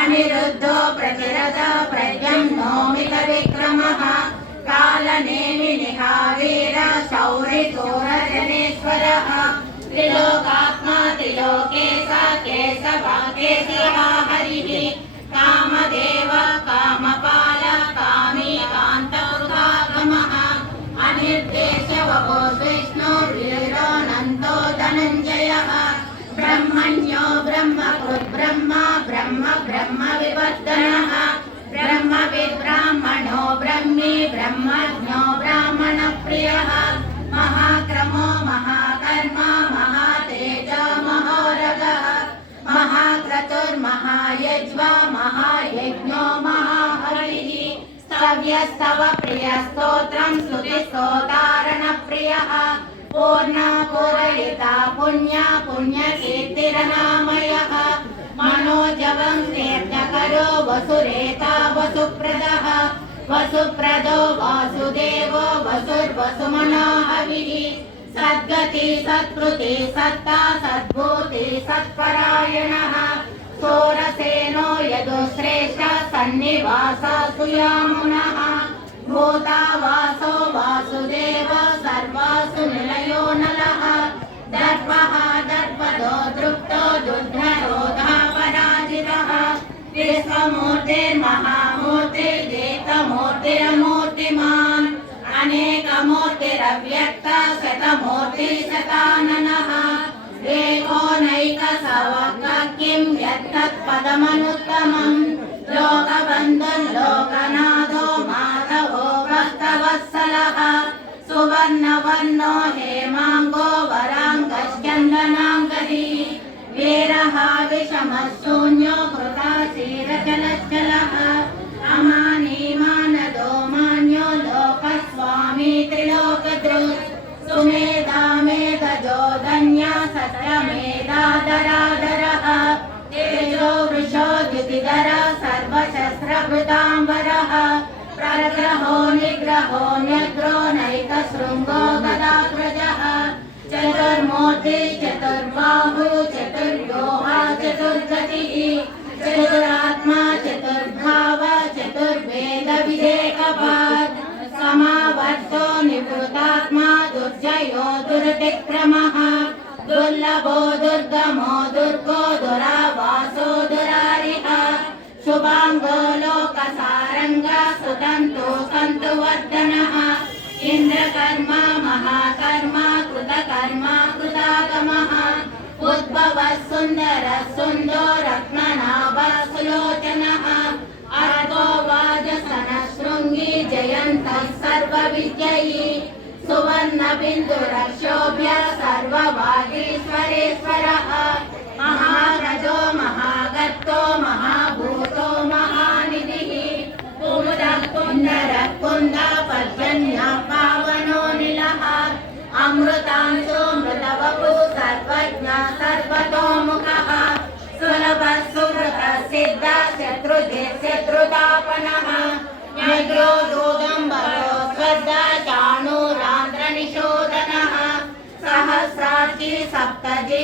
అనిరుద్ధో ప్రతిరథ ప్రజ్ఞం నోమిత విక్రమ కాలనేమి నిహావీర శౌరిదూరజనేశ్వర త్రిలోకాత్మా త్రిలోకేశ కేశవ కేశవ హరి. కామదేవ కామపాల కామీ కాంతౌర్గాగమ అనిర్దేశ వగోర్విష్ణుర్వీరోనంతో ధనంజయ. బ్రహ్మణ్యో ब्रह्म ब्रह्म विवर्धनः ब्रह्मविद्ब्राह्मणो ब्रह्मी ब्रह्मज्ञो ब्राह्मणप्रियः महाक्रमो महाकर्मा महातेजो महोरगः महाक्रतुर्महायज्वा महायज्ञो महाहरिः स्तव्यस्तव प्रियस्तोत्रं स्तुतिस्तोतारणप्रियः पूर्णा पूरयिता पुण्या पुण्यकीर्तिरनामयः वसुरेता वसुप्रदः, वसुप्रदो वासुदेवो वसुर्वसुमनाहविः सद्गति, सत्कृति, सत्ता, सद्भूति, सत्परायणः। सोरसेनो यदुश्रेष्ठ सन्निवास सुयामुनः। भूतावासो वासुदेव सर्वासु विश्वमूर्तिर्महामूर्तिर्देतमूर्तिरमूर्तिमान् अनेकमूर्तिरव्यक्त शतमूर्ति शताननः एकोनैकसवक किं यत्तत्पदमनुत्तमम् लोकबन्धुन् लोकनाथो माधवो भक्तवत्सलः सुवर्णवर्णो हेमाङ्गो विषमशून्यो कृताशीरचलच्चलः अमानीमानदो मान्यो लोकस्वामी त्रिलोकदृक् सुमेधा धन्या तेजो वृषो द्युतिधर सर्वशस्त्रभृताम्बरः। प्रग्रहो निग्रहो न्यग्रो नैकशृङ्गो गदाग्रजः। चतुर्मूर्ति चतुर्बाहु चतुर्वेद विवेकवान् समावर्तो निवृतात्मा दुर्जयो दुर्तिक्रमः दुर्लभो दुर्गमो दुर्गो दुरावासो दुरारिः शुभाङ्गो लोकसारङ्ग सुदन्तो सन्तु वर्धनः इन्द्रकर्मा महाकर्मा कृतकर्मा कृतागमः। उद्भवः सुन्दरः सुन्दो सर्वविद्यैः सुवर्णबिन्दुरक्षोभ्य सर्ववागीश्वरेश्वरः। महारजो महागर्तो महाभूतो, महानिधिः। कुमुदः कुन्दरः कुन्द पर्जन्य पावनो निलः। अमृतांशो मृतवपु सर्वज्ञ, सर्वतोमुखः। सुलभः सुहृतः सिद्ध शत्रुजे शत्रुतापनः। न्यग्रो सहस्रार्ची सप्तजि